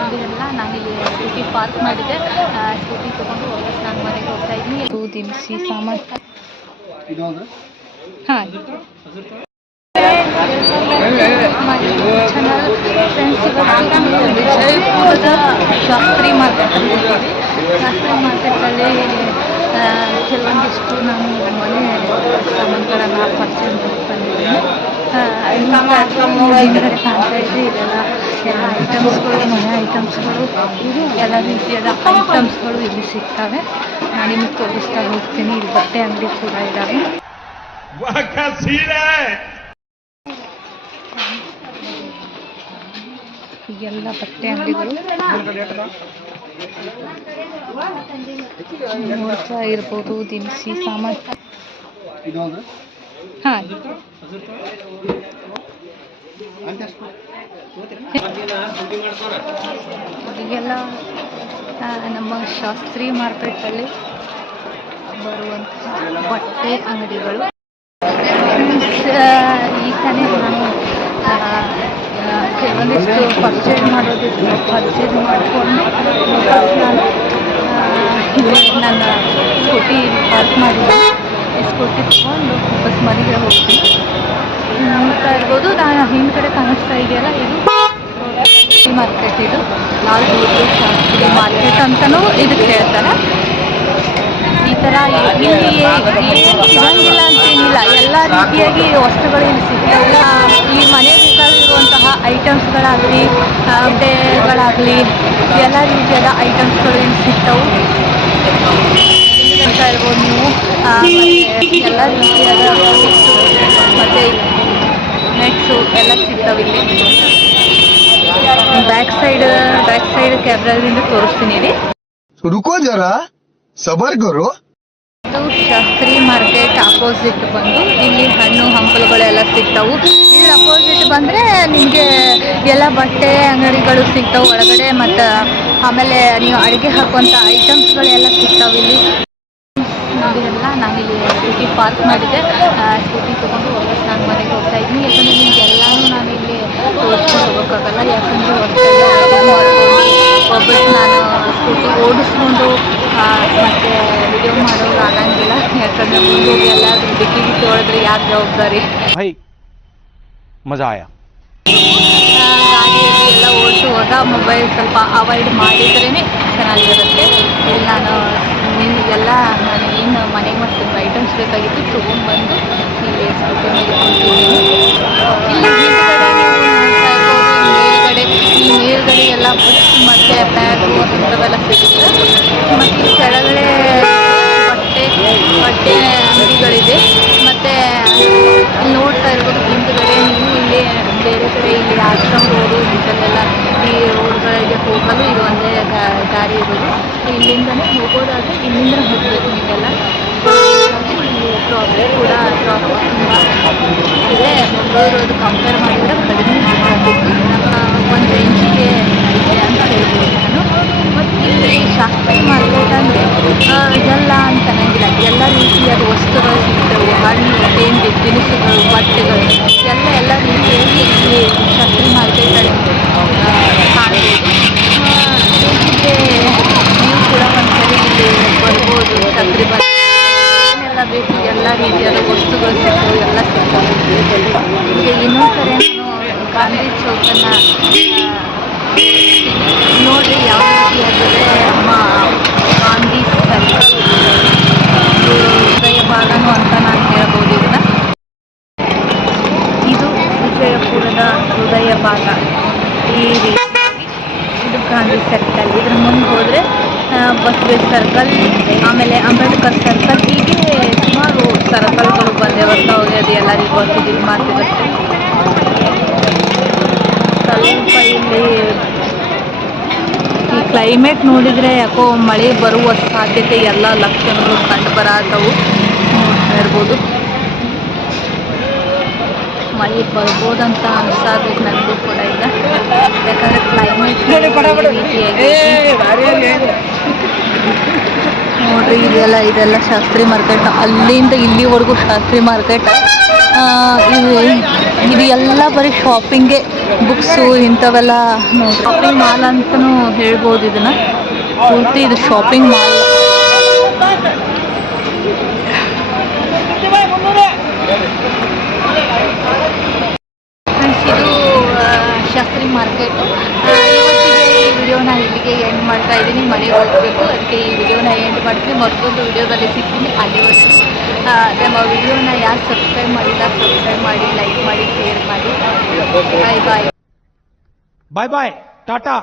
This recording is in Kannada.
ನೋಡಿರಲ್ಲ ನಾನಿಲ್ಲಿ ಸ್ಕೂಟಿ ಪಾರ್ಕ್ ಮಾಡಿದ್ದೆ. ಸ್ಕೂಟಿ ತೊಗೊಂಡು ವಾಪಸ್ ನಾನು ಮನೆಗೆ ಹೋಗ್ತಾ ಇದ್ದೀನಿ. ಇದು ದಿನಸಿ ಸಾಮಾನು. ಹಾಂ. ಶಾಸ್ತ್ರಿ ಮಾರ್ಕೆಟ್ ಶಾಸ್ತ್ರಿ ಮಾರ್ಕೆಟಲ್ಲಿ ಕೆಲವೊಂದಿಷ್ಟು ನಾನು ಮನೆ ಸಾಮಾನುಗಳನ್ನು ಪರ್ಚೇಸ್ ಮಾಡ್ಕೊಂಡಿದ್ದೀನಿ. ಇದೆಲ್ಲ ಐಟಮ್ಸ್ಗಳು ಮನೆ ಐಟಮ್ಸ್ಗಳು ಎಲ್ಲ ರೀತಿಯಾದ ಐಟಮ್ಸ್ಗಳು ಇಲ್ಲಿ ಸಿಗ್ತವೆ ನಾನು ನಿಮಗೆ ತೋರಿಸ್ತಾ ಹೋಗ್ತೀನಿ ಇಲ್ಲಿ ಬಟ್ಟೆ ಅಂಗಡಿ ಕೂಡ ಇದ್ದಾವೆ ಎಲ್ಲ ಬಟ್ಟೆ ಅಂಗಡಿಗಳು ಇರ್ಬೋದು ದಿನಸಿ ಸಾಮಾನು ಹಾಂ. ಈಗೆಲ್ಲ ನಮ್ಮ ಶಾಸ್ತ್ರಿ ಮಾರ್ಕೆಟಲ್ಲಿ ಬರುವಂತಹ ಬಟ್ಟೆ ಅಂಗಡಿಗಳು. ಈ ತಾನೇ ನಾನು ಕೆಲವೊಂದಿಷ್ಟು ಪರ್ಚೇಸ್ ಮಾಡೋದಿತ್ತು. ಪರ್ಚೇಸ್ ಮಾಡಿಕೊಂಡು ನಾನು ನನ್ನ ಸ್ಕೂಟಿ ಪಾರ್ಕ್ ಮಾಡಿದ್ದೆ. ಸ್ಕೂಟಿ ತೊಗೊಂಡು ವಾಪಸ್ ಮನೆಗೆ ಹೋಗ್ತೀನಿ ನೋಡ್ತಾ ಇರ್ಬೋದು, ನಾನು ಹಿಂದ್ಗಡೆ ಕಾಣಿಸ್ತಾ ಇದೆಯಲ್ಲ, ಇದು ಮಾರ್ಕೆಟ್ ಇದು. ಬಹದ್ದೂರ್ ಶಾಸ್ತ್ರಿ ಮಾರ್ಕೆಟ್ ಅಂತಲೂ ಇದಕ್ಕೆ ಹೇಳ್ತಾರೆ. ಈ ಥರ ಇಲ್ಲಿ ಏನು ಸಿಗಂಗಿಲ್ಲ ಅಂತೇನಿಲ್ಲ. ಎಲ್ಲ ರೀತಿಯಾಗಿ ವಸ್ತುಗಳು ಇಲ್ಲಿ ಸಿಗ್ತಾವೆ. ಈ ಮನೆ ಬೇಕಾಗಿರುವಂತಹ ಐಟಮ್ಸ್ಗಳಾಗಲಿ ಬಟ್ಟೆಗಳಾಗಲಿ ಎಲ್ಲ ರೀತಿಯಾದ ಐಟಮ್ಸ್ಗಳು ಇಲ್ಲಿ ಸಿಗ್ತವೆ. ಅಂತ ಹೇಳ್ಬೋದು ನೀವು. ಎಲ್ಲ ರೀತಿಯಾದ ಮತ್ತೆ ಮತ್ತು ನೆಟ್ಸು ಎಲ್ಲ ಸಿಗ್ತಾವೆ ಇಲ್ಲಿ. ಬ್ಯಾಕ್ ಸೈಡ್ ಬ್ಯಾಕ್ ಸೈಡ್ ಕ್ಯಾಮ್ರಾದಿಂದ ತೋರಿಸ್ತೀನಿ ಇಲ್ಲಿ. ರುಕೋ ಜರ. ಸಬರ್ಗರು. ಇದು ಶಾಸ್ತ್ರಿ ಮಾರ್ಕೆಟ್ ಅಪೋಸಿಟ್ ಬಂದು ಇಲ್ಲಿ ಹಣ್ಣು ಹಂಪಲುಗಳೆಲ್ಲ ಸಿಗ್ತಾವು. ಇಲ್ಲಿ ಅಪೋಸಿಟ್ ಬಂದರೆ ನಿಮಗೆ ಎಲ್ಲ ಬಟ್ಟೆ ಅಂಗಡಿಗಳು ಸಿಗ್ತಾವೆ. ಒಳಗಡೆ ಮತ್ತು ಆಮೇಲೆ ನೀವು ಅಡುಗೆ ಹಾಕುವಂಥ ಐಟಮ್ಸ್ಗಳೆಲ್ಲ ಸಿಗ್ತಾವೆ ಇಲ್ಲಿ. ಅನ್ನೋದನ್ನೆಲ್ಲ ನಾನಿಲ್ಲಿ ಸ್ಕೂಟಿ ಪಾರ್ಕ್ ಮಾಡಿದ್ದೆ. ಸ್ಕೂಟಿ ತೊಗೊಂಡು ವಾಪಸ್ ನಾನು ಮನೆಗೆ ಹೋಗ್ತಾ ಇದ್ದೀನಿ ಯಾಕಂದರೆ ನಿಮಗೆಲ್ಲನೂ ನಾನಿಲ್ಲಿ ತೋರಿಸ್ಕೊಂಡು ಹೋಗೋಕ್ಕಾಗಲ್ಲ. ಯಾಕಂದರೆ ಒಬ್ಬಟ್ಟು ನಾನು ಸ್ಕೂಟಿ ಓಡಿಸ್ಕೊಂಡು ಮತ್ತು ವಿಡಿಯೋ ಮಾಡೋದು ಆಗಂಗಿಲ್ಲ. ಯಾಕಂದರೆ ಮುಂದೆ ಎಲ್ಲಾದರೂ ಡಿಕ್ಕಿಗೆ ಹೊಡೆದ್ರೆ ಯಾರು ಜವಾಬ್ದಾರಿ? ಮಜಾಯ ಎಲ್ಲ ಓಡಿಸುವಾಗ ಮೊಬೈಲ್ ಸ್ವಲ್ಪ ಅವಾಯ್ಡ್ ಮಾಡಿದ್ರೇ ಚೆನ್ನಾಗಿರುತ್ತೆ. ಇಲ್ಲಿ ನಾನು ನಿಮಗೆಲ್ಲ ನಾನು ಏನು ಮನೆಗೆ ಮಾಡ್ತಿದ್ದ ಐಟಮ್ಸ್ ಬೇಕಾಗಿತ್ತು ತೊಗೊಂಡ್ಬಂದು ನೀವು ಮೇಲ್ಗಡೆ, ಈ ಮೇಲ್ಗಡೆ ಎಲ್ಲ ಬುಕ್ಸ್ ಮತ್ತು ಬ್ಯಾಗು ಅಂಥವೆಲ್ಲ ಸಿಗುತ್ತೆ. ಮತ್ತು ಕೆಳಗಡೆ ಬಟ್ಟೆ ಬಟ್ಟೆ ಅಂಗಡಿಗಳಿದೆ. ಮತ್ತು ನೋಡ್ತಾ ಇರ್ಬೋದು ಹಿಂದ್ಗಡೆ ನೀವು ಇಲ್ಲಿ ಬೇರೆ ಕಡೆ ಇಲ್ಲಿ ಆಶ್ರಮ ರೋಡು ಇಂಥಲ್ಲೆಲ್ಲ ಈ ರೋಡ್ಗಳಿಗೆ ಹೋಗಲು ಇದು ದಾರಿ ಇರೋದು. ಇಲ್ಲಿಂದನೇ ಹೋಗೋದಾದರೆ ಇಲ್ಲಿಂದ ಹೋಗಬೇಕು ನೀವೆಲ್ಲ. ಟ್ರಾಫಿಕ್ ಕೂಡ ಟ್ರಾಫಿಕ್ ತುಂಬ ಇದೆ. ಮಂಗಳೂರು ಕಂಪೇರ್ ಮಾಡಿದರೆ ಕಡಿಮೆ ಟ್ರಾಫಿಕ್ ಒಂದು ರೇಂಜಿಗೆ ಇದೆ ಅಂತ ಹೇಳ್ಬೋದು ನಾನು. ಮತ್ತು ಇಲ್ಲಿ ಶಾಸ್ತ್ರಿ ಮಾರ್ಕೆಟ್ ಇದೆಲ್ಲ ಅಂತ ನನಗಿಲ್ಲ ಎಲ್ಲ ರೀತಿಯ ವಸ್ತುಗಳು ಸಿಗ್ತವೆ. ಹಣ್ಣು, ತಿಂಡಿ, ತಿನಿಸುಗಳು, ಬಟ್ಟೆಗಳು. ಎಲ್ಲ ಎಲ್ಲ ರೀತಿಯಾಗಿ ಇಲ್ಲಿ ಶಾಸ್ತ್ರಿ ಮಾರ್ಕೆಟಲ್ಲಿ ಕಾಣ್ಬೋದು ಆ, ಬೇಕಿದ್ರೆ ನೀವು ಕೂಡ ಒಂದ್ಸರಿ ಇಲ್ಲಿ ಬರ್ಬೋದು ಶಾಸ್ತ್ರಿ ಮಾರ್ಕೆಟ್ ಏನೆಲ್ಲ ಬೇಕು ಎಲ್ಲ ರೀತಿಯಾದ ವಸ್ತುಗಳು ಸಿಗ್ತವೆ ಎಲ್ಲ ಸಿಗ್ತವೆ ಈಗ ಇನ್ನೊಂದು ಸರಿ ನಾನು ಗಾಂಧಿ ಚೌಕನ್ನು ನೋಡ್ರಿ ಯಾವ ರೀತಿಯಾಗಿದೆ ನಮ್ಮ ಗಾಂಧಿ ಸರ್ಕಲ್ ಹೃದಯ ಭಾಗನು ಅಂತ ನಾನು ಹೇಳ್ಬೋದು ಇದನ್ನ ಇದು ವಿಜಯಪುರದ ಹೃದಯ ಭಾಗ ಈ ಇದು ಗಾಂಧಿ ಸರ್ಕಲ್ ಇದ್ರ ಮುಂದೆ ಹೋದರೆ ಬಸವೇಶ್ ಸರ್ಕಲ್ ಆಮೇಲೆ ಅಂಬೇಡ್ಕರ್ ಸರ್ಕಲ್ ಹೀಗೆ ಸುಮಾರು ಸರ್ಕಲ್ಗಳು ಬಂದೆ ಬರ್ತಾ ಹೋಗಿ ಅದು ಎಲ್ಲರಿಗೂ ಗೊತ್ತಿದ್ದು ಮಾತಿರುತ್ತೆ ಸ್ವಲ್ಪ ಇಲ್ಲಿ ಈ ಕ್ಲೈಮೇಟ್ ನೋಡಿದರೆ ಯಾಕೋ ಮಳೆ ಬರುವ ಸಾಧ್ಯತೆ ಎಲ್ಲ ಲಕ್ಷಣಗಳು ಕಂಡು ಬರತ್ತವು ನೋಡ್ತಾ ಇರ್ಬೋದು. ಮಳೆ ಬರ್ಬೋದಂತ ಅನ್ಸೋದು ನನಗೂ ಕೂಡ ಇಲ್ಲ. ಯಾಕಂದರೆ ಕ್ಲೈಮೇಟ್ ನೋಡ್ರಿ ಇದೆಲ್ಲ ಇದೆಲ್ಲ ಶಾಸ್ತ್ರಿ ಮಾರ್ಕೆಟ್. ಅಲ್ಲಿಂದ ಇಲ್ಲಿವರೆಗೂ ಶಾಸ್ತ್ರಿ ಮಾರ್ಕೆಟ್. ಇದು ಇದು ಎಲ್ಲ ಬರೀ ಶಾಪಿಂಗೆ ಬುಕ್ಸು ಇಂಥವೆಲ್ಲ ಶಾಪಿಂಗ್ ಮಾಲ್ ಅಂತಲೂ ಹೇಳ್ಬೋದು ಇದನ್ನು. ಪೂರ್ತಿ ಇದು ಶಾಪಿಂಗ್ ಮಾಲ್ ಶಾಸ್ತ್ರಿ ಮಾರ್ಕೆಟು. ಇವತ್ತಿಗೆ ಈ ವಿಡಿಯೋನ ಇಲ್ಲಿಗೆ ಎಂಡ್ ಮಾಡ್ತಾ ಇದ್ದೀನಿ. ಮನೆಗೆ ಹೋಗಬೇಕು. ಅದಕ್ಕೆ ಈ ವಿಡಿಯೋನ ಎಂಡ್ ಮಾಡ್ತೀನಿ. ಮತ್ತೊಂದು ವಿಡಿಯೋದಲ್ಲಿ ಸಿಗ್ತೀನಿ ಅಲ್ಲಿವರೆಗೂ. ನಮ್ಮ ವಿಡಿಯೋನ ಯಾರು ಸಬ್ಸ್ಕ್ರೈಬ್ ಮಾಡಿಲ್ಲ ಸಬ್ಸ್ಕ್ರೈಬ್ ಮಾಡಿ ಲೈಕ್ ಮಾಡಿ ಶೇರ್ ಮಾಡಿ. ಬಾಯ್ ಬಾಯ್ ಬಾಯ್ ಬಾಯ್ ಟಾಟಾ